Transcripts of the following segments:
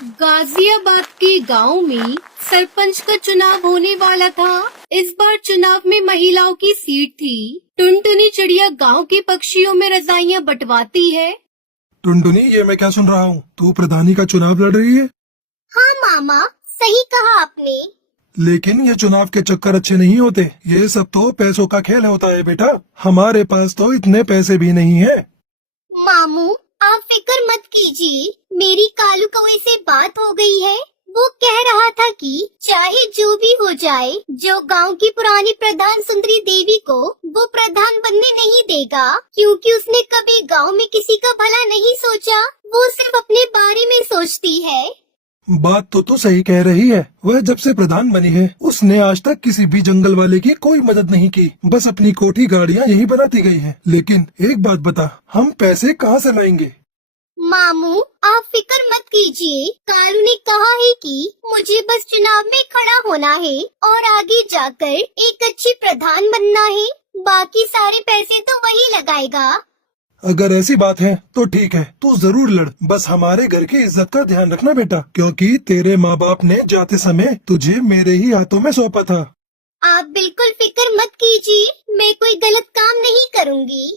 गाजियाबाद के गांव में सरपंच का चुनाव होने वाला था। इस बार चुनाव में महिलाओं की सीट थी। टुनटुनी चिड़िया गांव के पक्षियों में रजाइयां बंटवाती है। टुनटुनी, ये मैं क्या सुन रहा हूँ? तू प्रधानी का चुनाव लड़ रही है? हाँ मामा, सही कहा आपने। लेकिन ये चुनाव के चक्कर अच्छे नहीं होते। ये सब तो पैसों का खेल होता है बेटा। हमारे पास तो इतने पैसे भी नहीं है। मामू, आप फिक्र मत कीजिए, मेरी कालू कौवे से बात हो गई है। वो कह रहा था कि चाहे जो भी हो जाए, जो गांव की पुरानी प्रधान सुंदरी देवी को वो प्रधान बनने नहीं देगा, क्योंकि उसने कभी गांव में किसी का भला नहीं सोचा। वो सिर्फ अपने बारे में सोचती है। बात तो तू सही कह रही है। वह जब से प्रधान बनी है, उसने आज तक किसी भी जंगल वाले की कोई मदद नहीं की। बस अपनी कोठी गाड़ियाँ यही बनाती गई है। लेकिन एक बात बता, हम पैसे कहाँ से लाएंगे? मामू, आप फिक्र मत कीजिए। कालू ने कहा है कि मुझे बस चुनाव में खड़ा होना है और आगे जाकर एक अच्छी प्रधान बनना है। बाकी सारे पैसे तो वही लगाएगा। अगर ऐसी बात है तो ठीक है, तू जरूर लड़। बस हमारे घर की इज्जत का ध्यान रखना बेटा, क्योंकि तेरे माँ बाप ने जाते समय तुझे मेरे ही हाथों में सौंपा था। आप बिल्कुल फिक्र मत कीजिए, मैं कोई गलत काम नहीं करूँगी।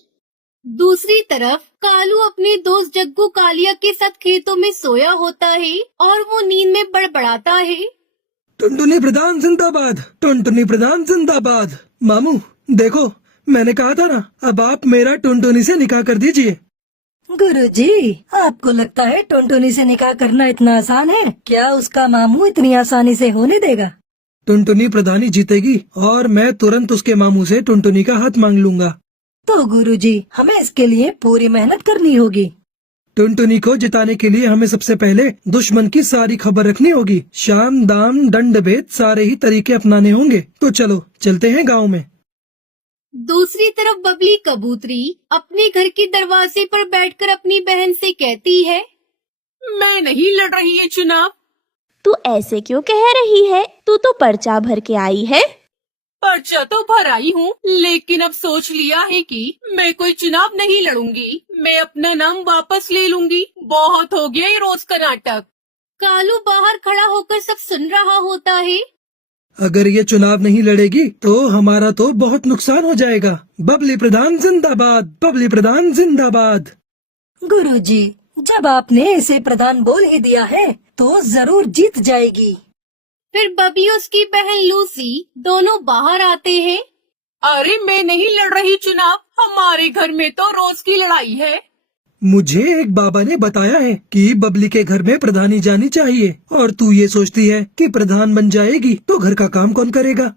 दूसरी तरफ कालू अपने दोस्त जग्गू कालिया के साथ खेतों में सोया होता है और वो नींद में बड़बड़ाता है। टुनटुनी प्रधान जिंदाबाद, टुनटुनी प्रधान जिंदाबाद। मामू देखो, मैंने कहा था ना, अब आप मेरा टुनटुनी से निकाह कर दीजिए। गुरुजी, आपको लगता है टुनटुनी से निकाह करना इतना आसान है? क्या उसका मामू इतनी आसानी से होने देगा? टुनटुनी प्रधानी जीतेगी और मैं तुरंत उसके मामू से टुनटुनी का हाथ मांग लूंगा। तो गुरुजी, हमें इसके लिए पूरी मेहनत करनी होगी। टुनटुनी को जिताने के लिए हमें सबसे पहले दुश्मन की सारी खबर रखनी होगी। शाम दाम दंड भेद सारे ही तरीके अपनाने होंगे। तो चलो चलते हैं गाँव में। दूसरी तरफ बबली कबूतरी अपने घर के दरवाजे पर बैठकर अपनी बहन से कहती है, मैं नहीं लड़ रही है चुनाव। तू ऐसे क्यों कह रही है? तू तो पर्चा भर के आई है। पर्चा तो भर आई हूँ, लेकिन अब सोच लिया है कि मैं कोई चुनाव नहीं लड़ूंगी। मैं अपना नाम वापस ले लूंगी। बहुत हो गया ये रोज का नाटक। कालू बाहर खड़ा होकर सब सुन रहा होता है। अगर ये चुनाव नहीं लड़ेगी तो हमारा तो बहुत नुकसान हो जाएगा। बबली प्रधान जिंदाबाद, बबली प्रधान जिंदाबाद। गुरुजी, जब आपने इसे प्रधान बोल ही दिया है तो जरूर जीत जाएगी। फिर बबली और उसकी बहन लूसी दोनों बाहर आते हैं। अरे मैं नहीं लड़ रही चुनाव, हमारे घर में तो रोज की लड़ाई है। मुझे एक बाबा ने बताया है कि बबली के घर में प्रधानी जानी चाहिए, और तू ये सोचती है कि प्रधान बन जाएगी तो घर का काम कौन करेगा?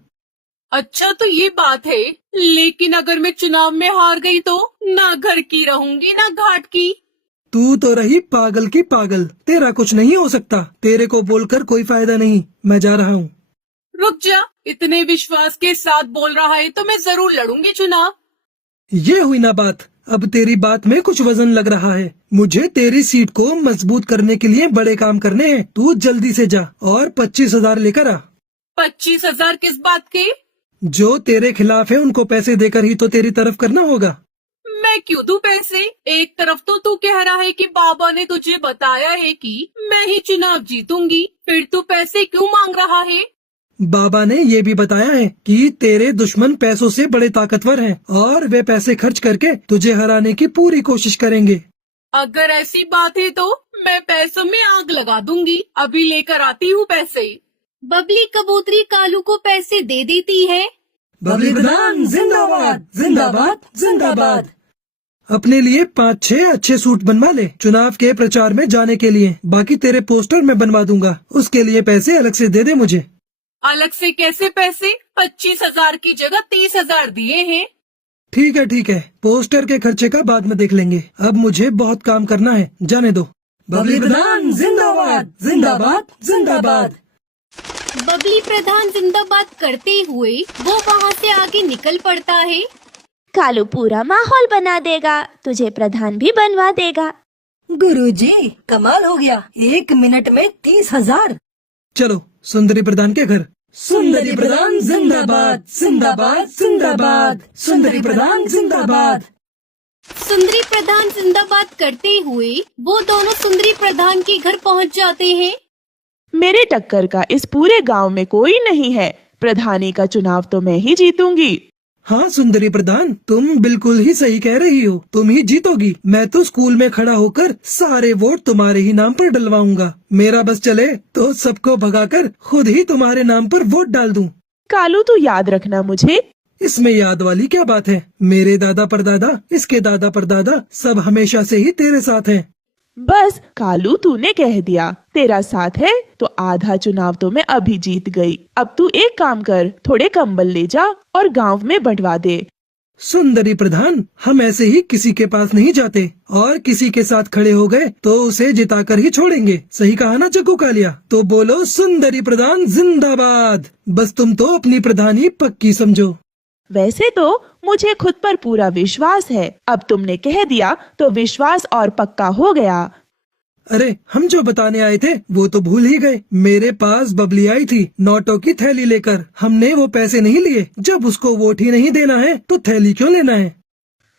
अच्छा तो ये बात है, लेकिन अगर मैं चुनाव में हार गई तो ना घर की रहूंगी ना घाट की। तू तो रही पागल की पागल। तेरा कुछ नहीं हो सकता। तेरे को बोलकर कोई फायदा नहीं। मैं जा रहा हूँ। रुक जा, इतने विश्वास के साथ बोल रहा है तो मैं जरूर लड़ूंगी चुनाव। ये हुई ना बात। अब तेरी बात में कुछ वजन लग रहा है। मुझे तेरी सीट को मजबूत करने के लिए बड़े काम करने हैं। तू जल्दी से जा और 25,000 लेकर आ। 25,000 किस बात के? जो तेरे खिलाफ है उनको पैसे देकर ही तो तेरी तरफ करना होगा। मैं क्यों दूं पैसे? एक तरफ तो तू कह रहा है कि बाबा ने तुझे बताया है कि मैं ही चुनाव जीतूंगी, फिर तू पैसे क्यों मांग रहा है? बाबा ने ये भी बताया है कि तेरे दुश्मन पैसों से बड़े ताकतवर हैं और वे पैसे खर्च करके तुझे हराने की पूरी कोशिश करेंगे। अगर ऐसी बात है तो मैं पैसों में आग लगा दूंगी। अभी लेकर आती हूँ पैसे। बबली कबूतरी कालू को पैसे दे देती है। बबली प्रधान जिंदाबाद, जिंदाबाद, जिंदाबाद। अपने लिए 5-6 अच्छे सूट बनवा ले चुनाव के प्रचार में जाने के लिए। बाकी तेरे पोस्टर मैं बनवा दूंगा, उसके लिए पैसे अलग से दे दे मुझे। अलग से कैसे पैसे? 25,000 की जगह 30,000 दिए हैं। ठीक है ठीक है, पोस्टर के खर्चे का बाद में देख लेंगे। अब मुझे बहुत काम करना है, जाने दो। बबली प्रधान जिंदाबाद, जिंदाबाद, जिंदाबाद। बबली प्रधान जिंदाबाद करते हुए वो वहाँ से आगे निकल पड़ता है। कालू पूरा माहौल बना देगा, तुझे प्रधान भी बनवा देगा। गुरुजी, कमाल हो गया। 1 मिनट में 30,000। चलो सुंदरी प्रधान के घर। सुंदरी प्रधान जिंदाबाद, जिंदाबाद, जिंदाबाद। सुंदरी प्रधान जिंदाबाद। सुंदरी प्रधान जिंदाबाद करते हुए वो दोनों सुंदरी प्रधान के घर पहुंच जाते हैं। मेरे टक्कर का इस पूरे गांव में कोई नहीं है। प्रधानी का चुनाव तो मैं ही जीतूंगी। हाँ सुंदरी प्रधान, तुम बिल्कुल ही सही कह रही हो, तुम ही जीतोगी। मैं तो स्कूल में खड़ा होकर सारे वोट तुम्हारे ही नाम पर डलवाऊंगा। मेरा बस चले तो सबको भगाकर खुद ही तुम्हारे नाम पर वोट डाल दूं। कालू, तू याद रखना मुझे। इसमें याद वाली क्या बात है? मेरे दादा परदादा, इसके दादा परदादा सब हमेशा से ही तेरे साथ हैं। बस कालू, तूने कह दिया तेरा साथ है तो आधा चुनाव तो मैं अभी जीत गई। अब तू एक काम कर, थोड़े कंबल ले जा और गांव में बंटवा दे। सुंदरी प्रधान, हम ऐसे ही किसी के पास नहीं जाते, और किसी के साथ खड़े हो गए तो उसे जिताकर ही छोड़ेंगे। सही कहा ना चक्कू कालिया? तो बोलो सुंदरी प्रधान जिंदाबाद। बस तुम तो अपनी प्रधानी पक्की समझो। वैसे तो मुझे खुद पर पूरा विश्वास है। अब तुमने कह दिया तो विश्वास और पक्का हो गया। अरे हम जो बताने आए थे वो तो भूल ही गए। मेरे पास बबली आई थी नोटों की थैली लेकर। हमने वो पैसे नहीं लिए। जब उसको वोट ही नहीं देना है तो थैली क्यों लेना है?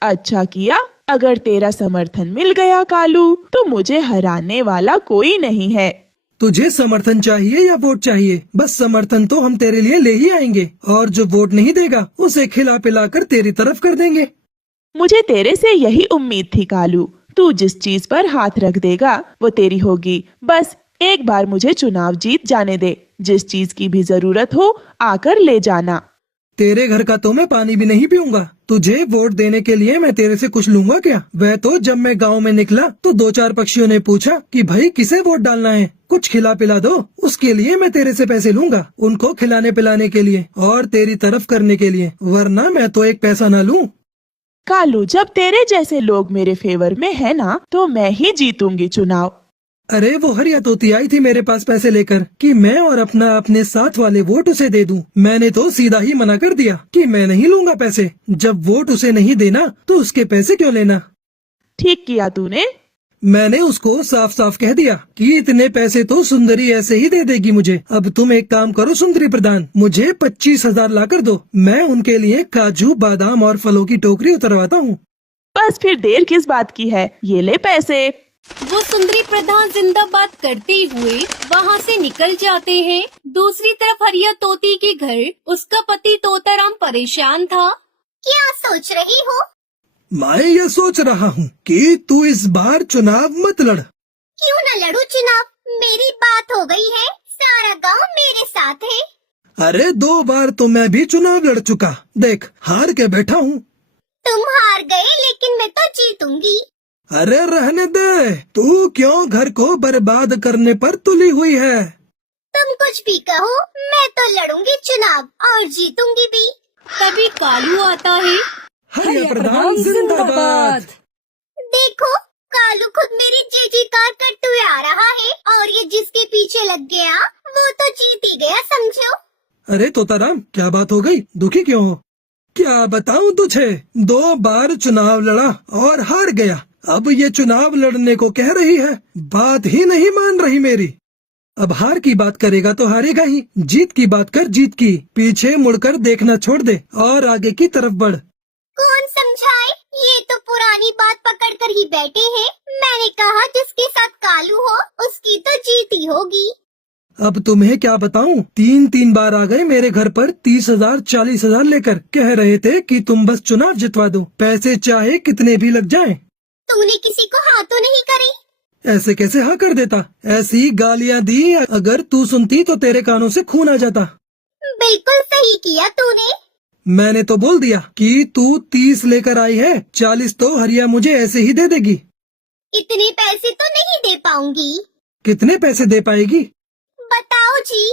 अच्छा किया। अगर तेरा समर्थन मिल गया कालू, तो मुझे हराने वाला कोई नहीं है। तुझे समर्थन चाहिए या वोट चाहिए? बस समर्थन तो हम तेरे लिए ले ही आएंगे, और जो वोट नहीं देगा उसे खिला पिला कर तेरी तरफ कर देंगे। मुझे तेरे से यही उम्मीद थी कालू। तू जिस चीज पर हाथ रख देगा वो तेरी होगी। बस एक बार मुझे चुनाव जीत जाने दे। जिस चीज की भी जरूरत हो आकर ले जाना। तेरे घर का तो मैं पानी भी नहीं पीऊंगा। तुझे वोट देने के लिए मैं तेरे से कुछ लूंगा क्या? वह तो जब मैं गांव में निकला तो 2-4 पक्षियों ने पूछा कि भाई किसे वोट डालना है, कुछ खिला पिला दो। उसके लिए मैं तेरे से पैसे लूंगा, उनको खिलाने पिलाने के लिए और तेरी तरफ करने के लिए, वरना मैं तो एक पैसा न लूं। कालू, जब तेरे जैसे लोग मेरे फेवर में है ना, तो मैं ही जीतूंगी चुनाव। अरे वो हरिया तोती आई थी मेरे पास पैसे लेकर कि मैं और अपने साथ वाले वोट उसे दे दूं। मैंने तो सीधा ही मना कर दिया कि मैं नहीं लूंगा पैसे। जब वोट उसे नहीं देना तो उसके पैसे क्यों लेना? ठीक किया तूने। मैंने उसको साफ साफ कह दिया कि इतने पैसे तो सुंदरी ऐसे ही दे देगी मुझे। अब तुम एक काम करो सुंदरी प्रधान, मुझे 25,000 ला कर दो। मैं उनके लिए काजू बादाम और फलों की टोकरी उतरवाता हूँ। बस फिर देर किस बात की है, ये ले पैसे। वो सुंदरी प्रधान जिंदाबाद करते हुए वहाँ से निकल जाते हैं। दूसरी तरफ हरिया तोती के घर उसका पति तोताराम परेशान था। क्या सोच रही हो? मैं यह सोच रहा हूँ कि तू इस बार चुनाव मत लड़। क्यों न लड़ू चुनाव? मेरी बात हो गई है, सारा गांव मेरे साथ है। अरे 2 बार तो मैं भी चुनाव लड़ चुका, देख हार के बैठा हूँ। तुम हार गए लेकिन मैं तो जीतूंगी। अरे रहने दे, तू क्यों घर को बर्बाद करने पर तुली हुई है? तुम कुछ भी कहो, मैं तो लड़ूंगी चुनाव और जीतूंगी भी। तभी कालू आता है। हरिया प्रधान जिंदाबाद। देखो, कालू खुद मेरी जी-जी-कार करते हुए आ रहा है और ये जिसके पीछे लग गया वो तो जीत ही गया समझो। अरे तोताराम, क्या बात हो गई? दुखी क्यों हो? क्या बताऊं तुझे, 2 बार चुनाव लड़ा और हार गया। अब ये चुनाव लड़ने को कह रही है, बात ही नहीं मान रही मेरी। अब हार की बात करेगा तो हारेगा ही। जीत की बात कर, जीत की। पीछे मुड़कर देखना छोड़ दे और आगे की तरफ बढ़। कौन समझाए? ये तो पुरानी बात पकड़ कर ही बैठे हैं। मैंने कहा जिसके साथ कालू हो उसकी तो जीत ही होगी। अब तुम्हें क्या बताऊं, 3 बार आ गए मेरे घर पर 30,000 40,000 लेकर। कह रहे थे कि तुम बस चुनाव जितवा दो, पैसे चाहे कितने भी लग जाएं। तूने किसी को हाँ तो नहीं करे? ऐसे कैसे हाँ कर देता? ऐसी गालियां दी, अगर तू सुनती तो तेरे कानों से खून आ जाता। बिल्कुल सही किया तूने। मैंने तो बोल दिया कि तू 30 लेकर आई है, 40 तो हरिया मुझे ऐसे ही दे देगी। इतने पैसे तो नहीं दे पाऊंगी। कितने पैसे दे पाएगी? बताओ जी।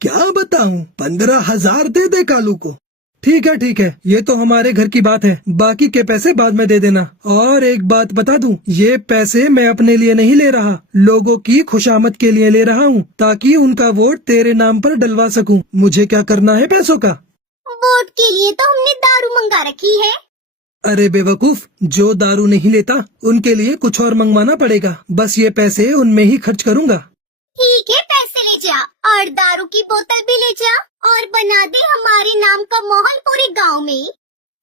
क्या बताऊं, 15,000 दे दे कालू को। ठीक है, ये तो हमारे घर की बात है। बाकी के पैसे बाद में दे देना। और एक बात बता दूं, ये पैसे मैं अपने लिए नहीं ले रहा, लोगों की खुशामद के लिए ले रहा हूँ, ताकि उनका वोट तेरे नाम पर डलवा सकूं। मुझे क्या करना है पैसों का? वोट के लिए तो हमने दारू मंगा रखी है। अरे बेवकूफ, जो दारू नहीं लेता उनके लिए कुछ और मंगवाना पड़ेगा। बस ये पैसे उनमें ही खर्च करूँगा। ठीक है, पैसे ले जा और दारू की बोतल भी ले जा और बना दे हमारे नाम का माहौल पूरे गांव में।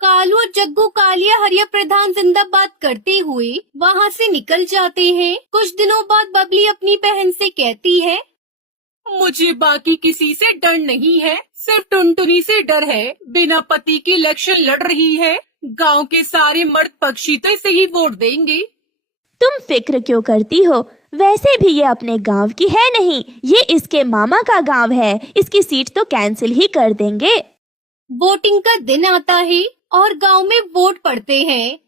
कालू और जग्गू कालिया हरिया प्रधान जिंदाबाद करते हुए वहाँ से निकल जाते हैं। कुछ दिनों बाद बबली अपनी बहन से कहती है, मुझे बाकी किसी से डर नहीं है, सिर्फ टुनटुनी से डर है। बिना पति के इलेक्शन लड़ रही है। गांव के सारे मर्द पक्षी तो इसे ही वोट देंगे। तुम फिक्र क्यों करती हो? वैसे भी ये अपने गांव की है नहीं, ये इसके मामा का गांव है। इसकी सीट तो कैंसिल ही कर देंगे। वोटिंग का दिन आता है और गांव में वोट पड़ते हैं।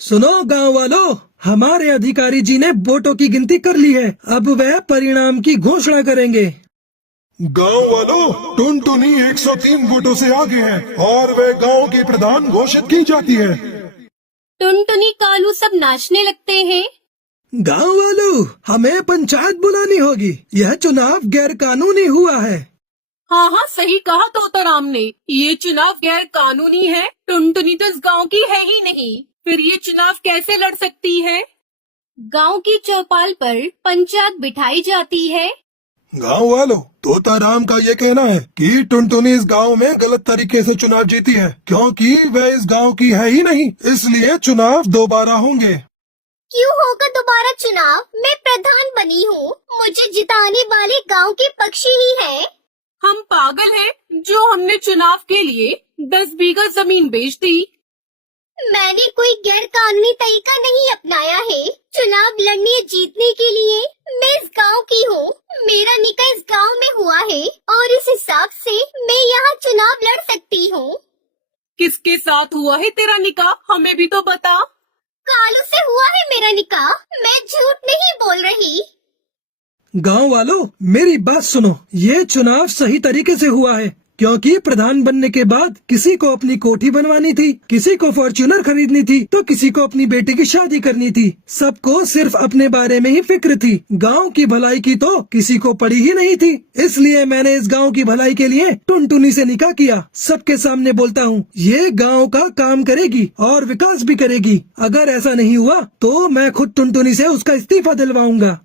सुनो गांव वालों, हमारे अधिकारी जी ने वोटों की गिनती कर ली है। अब वह परिणाम की घोषणा करेंगे। गांव वालों, टुनटुनी 103 वोटों से आगे है और वह गांव की प्रधान घोषित की जाती है। टुनटुनी कालू सब नाचने लगते हैं। गांव वालों, हमें पंचायत बुलानी होगी। यह चुनाव गैर कानूनी हुआ है। हाँ हाँ, सही कहा तोताराम ने। ये चुनाव गैर कानूनी है। टुनटुनी तो इस गांव की है ही नहीं, फिर ये चुनाव कैसे लड़ सकती है? गांव की चौपाल पर पंचायत बिठाई जाती है। गांव वालों, तोताराम का ये कहना है कि टुनटुनी इस गांव में गलत तरीके से चुनाव जीती है, क्योंकि वह इस गांव की है ही नहीं, इसलिए चुनाव दोबारा होंगे। क्यों होगा दोबारा चुनाव? मैं प्रधान बनी हूँ, मुझे जिताने वाले गांव के पक्षी ही है। हम पागल हैं जो हमने चुनाव के लिए 10 बीघा जमीन बेच दी। मैंने कोई गैर कानूनी तरीका नहीं अपनाया है। चुनाव लड़ने या जीतने के लिए मैं इस गांव की हूँ। मेरा निकाह इस गांव में हुआ है और इस हिसाब से मैं यहाँ चुनाव लड़ सकती हूँ। किसके साथ हुआ है तेरा निकाह? हमें भी तो बता। कालू से हुआ है मेरा निकाह, मैं झूठ नहीं बोल रही। गांव वालों, मेरी बात सुनो। ये चुनाव सही तरीके से हुआ है, क्योंकि प्रधान बनने के बाद किसी को अपनी कोठी बनवानी थी, किसी को फॉर्च्यूनर खरीदनी थी, तो किसी को अपनी बेटी की शादी करनी थी। सबको सिर्फ अपने बारे में ही फिक्र थी। गांव की भलाई की तो किसी को पड़ी ही नहीं थी। इसलिए मैंने इस गांव की भलाई के लिए टुनटुनी से निकाह किया। सबके सामने बोलता हूँ, ये गांव का काम करेगी और विकास भी करेगी। अगर ऐसा नहीं हुआ तो मैं खुद टुनटुनी से उसका इस्तीफा दिलवाऊंगा।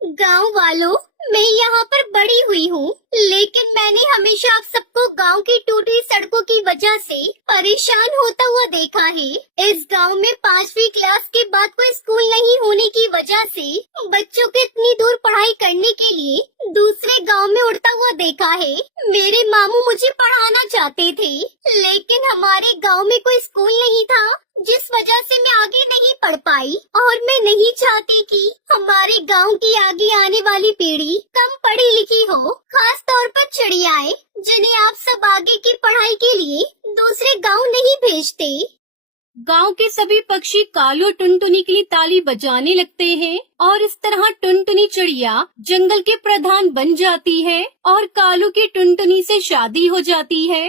गांव वालों, मैं यहाँ पर बड़ी हुई हूँ, लेकिन मैंने हमेशा आप सबको गांव की टूटी सड़कों की वजह से परेशान होता हुआ देखा है। इस गांव में 5वीं क्लास के बाद कोई स्कूल नहीं होने की वजह से बच्चों को इतनी दूर पढ़ाई करने के लिए दूसरे गांव में उड़ता हुआ देखा है। मेरे मामू मुझे पढ़ाना चाहते थे, लेकिन हमारे गाँव में कोई स्कूल नहीं था, जिस वजह से मैं आगे नहीं पढ़ पाई। और मैं नहीं चाहती कि हमारे गांव की आगे आने वाली पीढ़ी कम पढ़ी लिखी हो, खास तौर पर चिड़ियाएं, जिन्हें आप सब आगे की पढ़ाई के लिए दूसरे गांव नहीं भेजते। गांव के सभी पक्षी कालू और टुनटुनी के लिए ताली बजाने लगते हैं और इस तरह टुनटुनी चिड़िया जंगल के प्रधान बन जाती है और कालू की टुनटुनी से शादी हो जाती है।